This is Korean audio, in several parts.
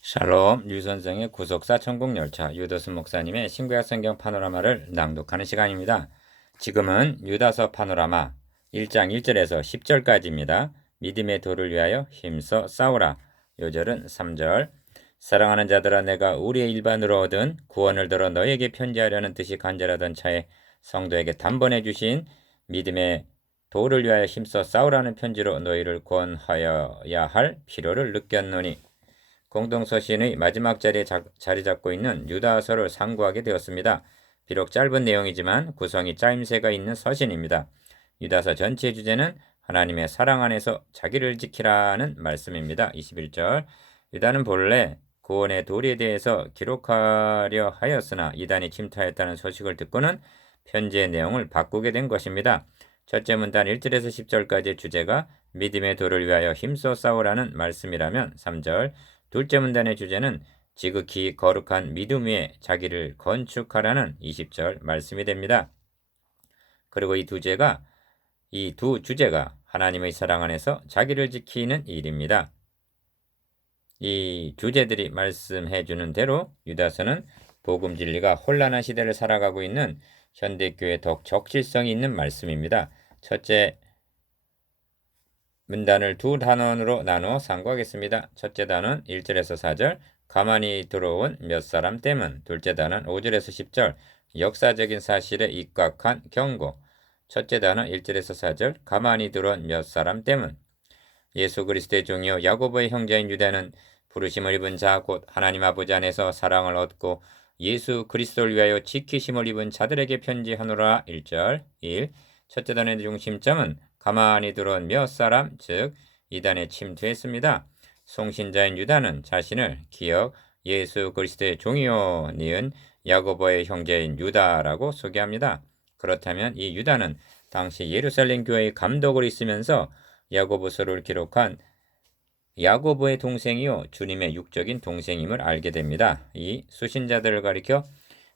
샬롬 유선생의 구속사 천국열차 유도수 목사님의 신구약 성경 파노라마를 낭독하는 시간입니다. 지금은 유다서 파노라마 1장 1절에서 10절까지입니다. 믿음의 도를 위하여 힘써 싸우라. 요절은 3절. 사랑하는 자들아, 내가 우리의 일반으로 얻은 구원을 들어 너에게 편지하려는 뜻이 간절하던 차에 성도에게 단번에 주신 믿음의 도를 위하여 힘써 싸우라는 편지로 너희를 구원하여야 할 필요를 느꼈노니, 공동서신의 마지막 자리에 자리 잡고 있는 유다서를 상고하게 되었습니다. 비록 짧은 내용이지만 구성이 짜임새가 있는 서신입니다. 유다서 전체의 주제는 하나님의 사랑 안에서 자기를 지키라는 말씀입니다. 21절. 유다는 본래 구원의 도리에 대해서 기록하려 하였으나 이단이 침투하였다는 소식을 듣고는 편지의 내용을 바꾸게 된 것입니다. 첫째 문단 1절에서 10절까지의 주제가 믿음의 도를 위하여 힘써 싸우라는 말씀이라면 3절, 둘째 문단의 주제는 지극히 거룩한 믿음 위에 자기를 건축하라는 20절 말씀이 됩니다. 그리고 이 두 주제가 하나님의 사랑 안에서 자기를 지키는 일입니다. 이 주제들이 말씀해 주는 대로 유다서는 복음 진리가 혼란한 시대를 살아가고 있는 현대교회 더욱 적실성이 있는 말씀입니다. 첫째 문단을 두 단원으로 나누어 상고하겠습니다. 첫째 단원 1절에서 4절, 가만히 들어온 몇 사람 때문. 둘째 단원 5절에서 10절, 역사적인 사실에 입각한 경고. 첫째 단원 1절에서 4절, 가만히 들어온 몇 사람 때문. 예수 그리스도의 종이요 야고보의 형제인 유다는 부르심을 입은 자 곧 하나님 아버지 안에서 사랑을 얻고 예수 그리스도를 위하여 지키심을 입은 자들에게 편지하노라. 1절 1. 첫째 단원의 중심점은 가만히 들어온 몇 사람, 즉 이단에 침투했습니다. 송신자인 유다는 자신을 기억 예수 그리스도의 종이요 니은 야고보의 형제인 유다라고 소개합니다. 그렇다면 이 유다는 당시 예루살렘 교회의 감독으로 있으면서 야고보서를 기록한 야고보의 동생이요 주님의 육적인 동생임을 알게 됩니다. 이 수신자들을 가리켜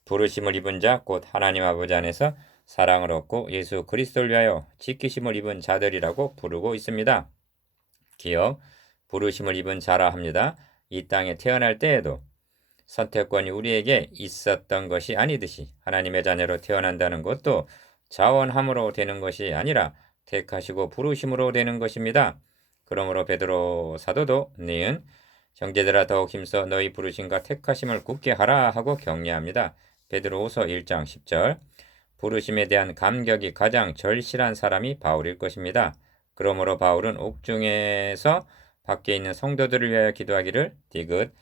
부르심을 입은 자 곧 하나님 아버지 안에서 사랑을 얻고 예수 그리스도를 위하여 지키심을 입은 자들이라고 부르고 있습니다. 기억, 부르심을 입은 자라 합니다. 이 땅에 태어날 때에도 선택권이 우리에게 있었던 것이 아니듯이 하나님의 자녀로 태어난다는 것도 자원함으로 되는 것이 아니라 택하시고 부르심으로 되는 것입니다. 그러므로 베드로 사도도 니은 형제들아 더욱 힘써 너희 부르심과 택하심을 굳게 하라 하고 격려합니다. 베드로후서 1장 10절. 부르심에 대한 감격이 가장 절실한 사람이 바울일 것입니다. 그러므로 바울은 옥중에서 밖에 있는 성도들을 위하여 기도하기를 디귿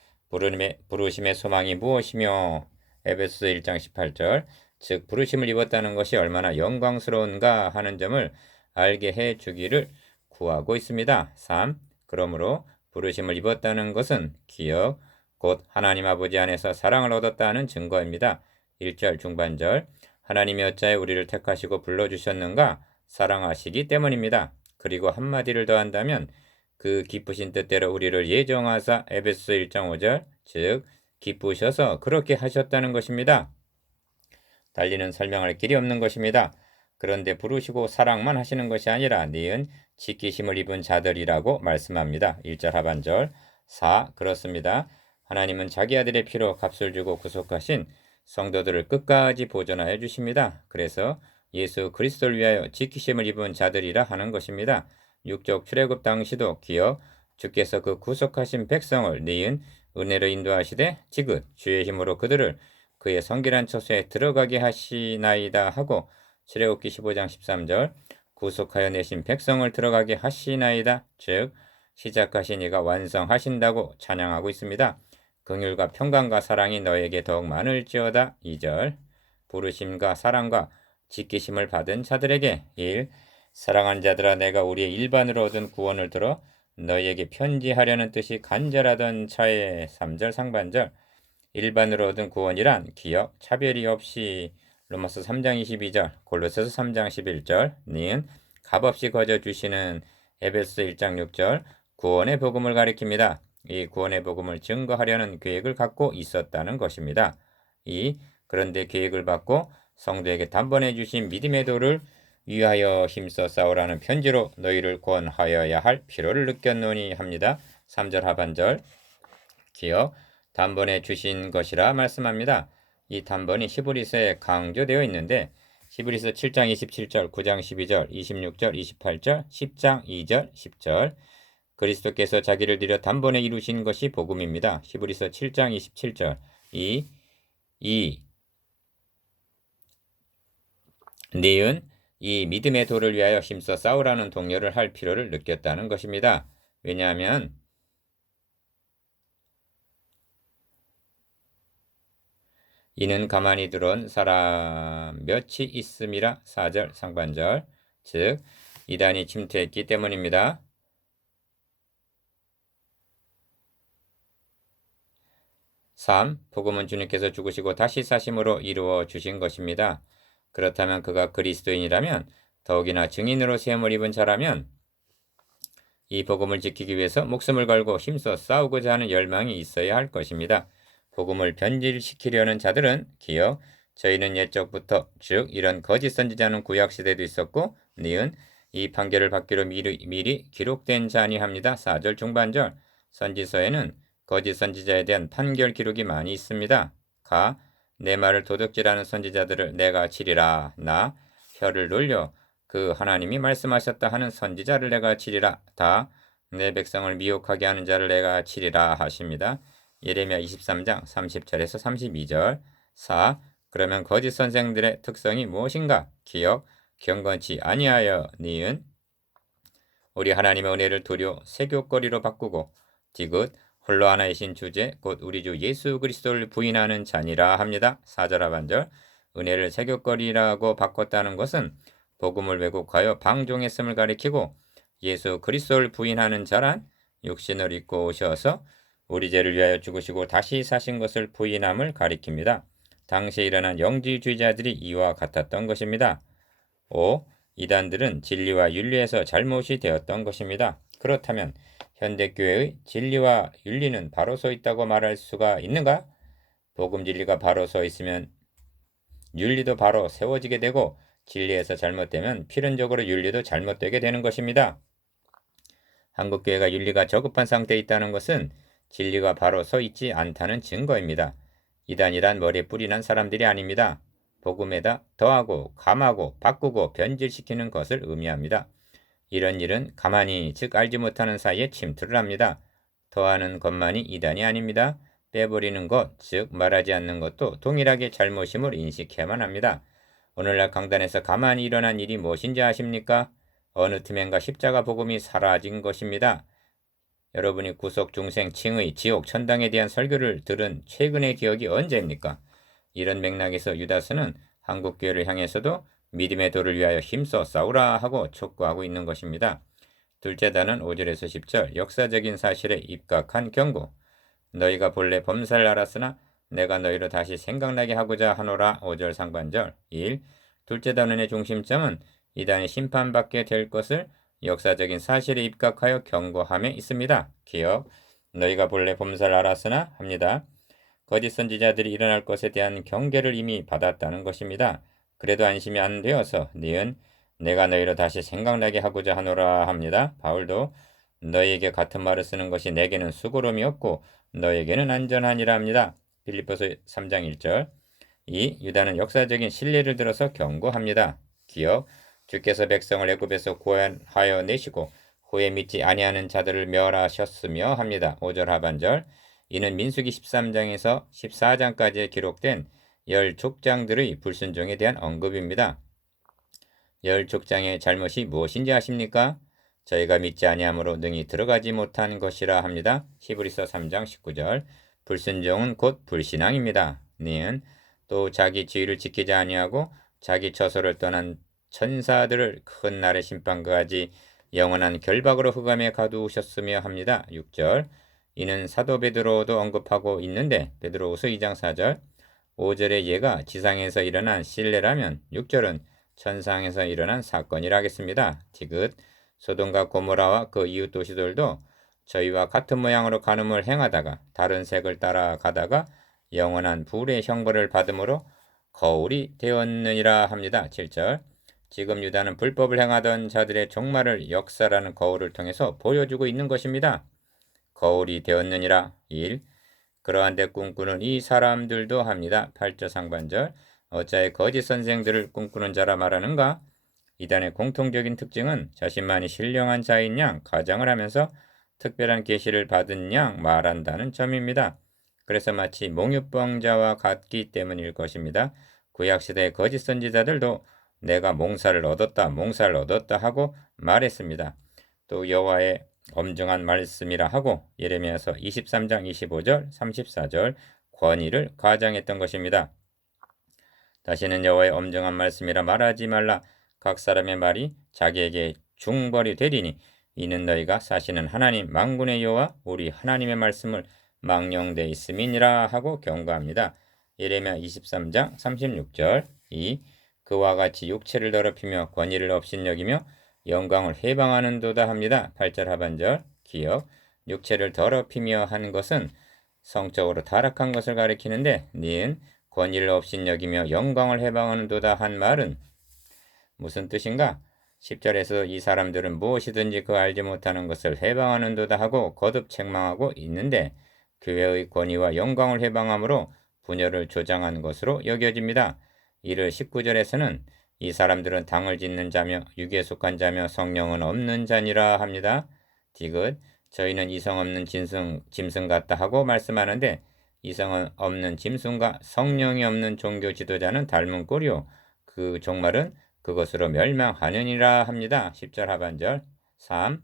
부르심의 소망이 무엇이며 에베소서 1장 18절 즉 부르심을 입었다는 것이 얼마나 영광스러운가 하는 점을 알게 해 주기를 구하고 있습니다. 3. 그러므로 부르심을 입었다는 것은 기억 곧 하나님 아버지 안에서 사랑을 얻었다는 증거입니다. 1절 중반절 하나님이 어찌하여 우리를 택하시고 불러주셨는가? 사랑하시기 때문입니다. 그리고 한마디를 더한다면 그 기쁘신 뜻대로 우리를 예정하사 에베소 1장 5절 즉 기쁘셔서 그렇게 하셨다는 것입니다. 달리는 설명할 길이 없는 것입니다. 그런데 부르시고 사랑만 하시는 것이 아니라 니은 지키심을 입은 자들이라고 말씀합니다. 1절 하반절 4. 그렇습니다. 하나님은 자기 아들의 피로 값을 주고 구속하신 성도들을 끝까지 보존하여 주십니다. 그래서 예수 그리스도를 위하여 지키심을 입은 자들이라 하는 것입니다. 육적 출애굽 당시도 기억 주께서 그 구속하신 백성을 니은 은혜로 인도하시되 지긋 주의 힘으로 그들을 그의 성결한 처소에 들어가게 하시나이다 하고 출애굽기 15장 13절 구속하여 내신 백성을 들어가게 하시나이다 즉 시작하신 이가 완성하신다고 찬양하고 있습니다. 긍휼과 평강과 사랑이 너에게 더욱 많을지어다. 2절 부르심과 사랑과 지키심을 받은 자들에게 1. 사랑하는 자들아 내가 우리의 일반으로 얻은 구원을 들어 너희에게 편지하려는 뜻이 간절하던 차에 3절 상반절 일반으로 얻은 구원이란 기억 차별이 없이 로마서 3장 22절 골로새서 3장 11절 니은 값없이 거저 주시는 에베소 1장 6절 구원의 복음을 가리킵니다. 이 구원의 복음을 증거하려는 계획을 갖고 있었다는 것입니다. 2. 그런데 계획을 받고 성도에게 단번에 주신 믿음의 도를 위하여 힘써 싸우라는 편지로 너희를 구원하여야 할 필요를 느꼈노니 합니다. 3절 하반절 기억 단번에 주신 것이라 말씀합니다. 이 단번이 히브리서에 강조되어 있는데 히브리서 7장 27절, 9장 12절, 26절, 28절, 10장 2절, 10절 그리스도께서 자기를 들여 단번에 이루신 것이 복음입니다. 히브리서 7장 27절 니은 이 믿음의 도를 위하여 힘써 싸우라는 독려를 할 필요를 느꼈다는 것입니다. 왜냐하면 이는 가만히 들어온 사람 몇이 있음이라 4절 상반절 즉 이단이 침투했기 때문입니다. 3. 복음은 주님께서 죽으시고 다시 사심으로 이루어 주신 것입니다. 그렇다면 그가 그리스도인이라면 더욱이나 증인으로 세움을 입은 자라면 이 복음을 지키기 위해서 목숨을 걸고 힘써 싸우고자 하는 열망이 있어야 할 것입니다. 복음을 변질시키려는 자들은 기억 저희는 옛적부터 즉 이런 거짓 선지자는 구약시대도 있었고 니은 이 판결을 받기로 미리 기록된 자니 합니다. 4절 중반절 선지서에는 거짓 선지자에 대한 판결 기록이 많이 있습니다. 가 내 말을 도둑질하는 선지자들을 내가 치리라. 나 혀를 놀려 그 하나님이 말씀하셨다 하는 선지자를 내가 치리라. 다 내 백성을 미혹하게 하는 자를 내가 치리라 하십니다. 예레미야 23장 30절에서 32절 4. 그러면 거짓 선생들의 특성이 무엇인가? 기억 경건치 아니하여 니은 우리 하나님의 은혜를 도리어 세교거리로 바꾸고 디귿 홀로 하나이신 주제 곧 우리 주 예수 그리스도를 부인하는 자니라 합니다. 4절 하반절 은혜를 세교거리라고 바꿨다는 것은 복음을 왜곡하여 방종했음을 가리키고 예수 그리스도를 부인하는 자란 육신을 입고 오셔서 우리 죄를 위하여 죽으시고 다시 사신 것을 부인함을 가리킵니다. 당시에 일어난 영지주의자들이 이와 같았던 것입니다. 5. 이단들은 진리와 윤리에서 잘못이 되었던 것입니다. 그렇다면 현대교회의 진리와 윤리는 바로 서 있다고 말할 수가 있는가? 복음 진리가 바로 서 있으면 윤리도 바로 세워지게 되고 진리에서 잘못되면 필연적으로 윤리도 잘못되게 되는 것입니다. 한국교회가 윤리가 저급한 상태에 있다는 것은 진리가 바로 서 있지 않다는 증거입니다. 이단이란 머리에 뿌리 난 사람들이 아닙니다. 복음에다 더하고 감하고 바꾸고 변질시키는 것을 의미합니다. 이런 일은 가만히 즉 알지 못하는 사이에 침투를 합니다. 더하는 것만이 이단이 아닙니다. 빼버리는 것, 즉 말하지 않는 것도 동일하게 잘못임을 인식해야만 합니다. 오늘날 강단에서 가만히 일어난 일이 무엇인지 아십니까? 어느 틈엔가 십자가 복음이 사라진 것입니다. 여러분이 구속, 중생, 칭의, 지옥, 천당에 대한 설교를 들은 최근의 기억이 언제입니까? 이런 맥락에서 유다스는 한국교회를 향해서도 믿음의 도를 위하여 힘써 싸우라 하고 촉구하고 있는 것입니다. 둘째 단은 5절에서 10절 역사적인 사실에 입각한 경고 너희가 본래 범사를 알았으나 내가 너희로 다시 생각나게 하고자 하노라. 5절 상반절 1. 둘째 단원의 중심점은 이단이 심판받게 될 것을 역사적인 사실에 입각하여 경고함에 있습니다. 기억 너희가 본래 범사를 알았으나 합니다. 거짓 선지자들이 일어날 것에 대한 경계를 이미 받았다는 것입니다. 그래도 안심이 안 되어서 니은 내가 너희로 다시 생각나게 하고자 하노라 합니다. 바울도 너희에게 같은 말을 쓰는 것이 내게는 수고로움이 없고 너희에게는 안전하니라 합니다. 빌립보서 3장 1절 2. 유다는 역사적인 신뢰를 들어서 경고합니다. 기억 주께서 백성을 애굽에서 구원하여 내시고 후에 믿지 아니하는 자들을 멸하셨으며 합니다. 5절 하반절 이는 민수기 13장에서 14장까지에 기록된 열 족장들의 불순종에 대한 언급입니다. 열 족장의 잘못이 무엇인지 아십니까? 저희가 믿지 아니함으로 능히 들어가지 못한 것이라 합니다. 히브리서 3장 19절 불순종은 곧 불신앙입니다. 니은 또 자기 지위를 지키지 아니하고 자기 처소를 떠난 천사들을 큰 날의 심판까지 영원한 결박으로 흑암에 가두셨으며 합니다. 6절 이는 사도 베드로도 언급하고 있는데 베드로후서 2장 4절 5절의 예가 지상에서 일어난 신뢰라면 6절은 천상에서 일어난 사건이라 하겠습니다. 디귿 소돔과 고모라와 그 이웃 도시들도 저희와 같은 모양으로 간음을 행하다가 다른 색을 따라가다가 영원한 불의 형벌을 받음으로 거울이 되었느니라 합니다. 7절 지금 유다는 불법을 행하던 자들의 종말을 역사라는 거울을 통해서 보여주고 있는 것입니다. 거울이 되었느니라 1. 그러한데 꿈꾸는 이 사람들도 합니다. 8절 상반절. 어찌하여 거짓 선생들을 꿈꾸는 자라 말하는가? 이단의 공통적인 특징은 자신만이 신령한 자인 양 가장을 하면서 특별한 계시를 받은 양 말한다는 점입니다. 그래서 마치 몽유병자와 같기 때문일 것입니다. 구약시대의 거짓 선지자들도 내가 몽사를 얻었다 하고 말했습니다. 또 여호와의 엄중한 말씀이라 하고 예레미야서 23장 25절 34절 권위를 과장했던 것입니다. 다시는 여호와의 엄중한 말씀이라 말하지 말라. 각 사람의 말이 자기에게 중벌이 되리니 이는 너희가 사시는 하나님 만군의 여호와 우리 하나님의 말씀을 망령되 있음이니라 하고 경고합니다. 예레미야 23장 36절 2. 그와 같이 육체를 더럽히며 권위를 업신여기며 영광을 해방하는도다 합니다. 8절 하반절 기억. 육체를 더럽히며 한 것은 성적으로 타락한 것을 가리키는데 니은 권위를 업신여기며 영광을 해방하는도다 한 말은 무슨 뜻인가? 10절에서 이 사람들은 무엇이든지 그 알지 못하는 것을 해방하는도다 하고 거듭 책망하고 있는데 교회의 권위와 영광을 해방함으로 분열을 조장한 것으로 여겨집니다. 이를 19절에서는 이 사람들은 당을 짓는 자며 육에 속한 자며 성령은 없는 자니라 합니다. 디귿 저희는 이성 없는 짐승 같다 하고 말씀하는데 이성은 없는 짐승과 성령이 없는 종교 지도자는 닮은 꼴이요 그 종말은 그것으로 멸망하느니라 합니다. 10절 하반절 3.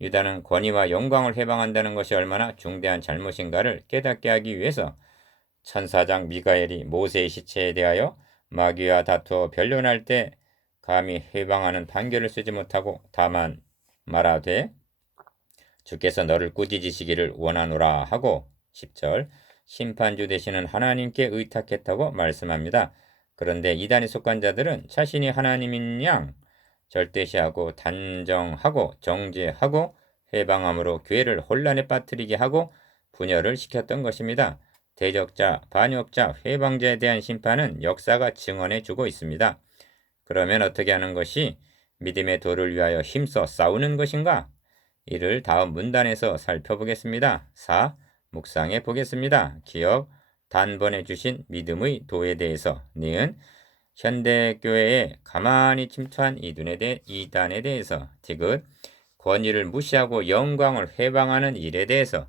유다는 권위와 영광을 해방한다는 것이 얼마나 중대한 잘못인가를 깨닫게 하기 위해서 천사장 미가엘이 모세의 시체에 대하여 마귀와 다투어 변론할 때 감히 해방하는 판결을 쓰지 못하고 다만 말하되 주께서 너를 꾸짖으시기를 원하노라 하고 10절 심판주 되시는 하나님께 의탁했다고 말씀합니다. 그런데 이단에 속한 자들은 자신이 하나님인 양 절대시하고 단정하고 정죄하고 해방함으로 교회를 혼란에 빠뜨리게 하고 분열을 시켰던 것입니다. 대적자, 반역자, 회방자에 대한 심판은 역사가 증언해 주고 있습니다. 그러면 어떻게 하는 것이 믿음의 도를 위하여 힘써 싸우는 것인가? 이를 다음 문단에서 살펴보겠습니다. 4. 묵상해 보겠습니다. 기억, 단번에 주신 믿음의 도에 대해서 니은 현대교회에 가만히 침투한 이단에 대해서 디귿 권위를 무시하고 영광을 해방하는 일에 대해서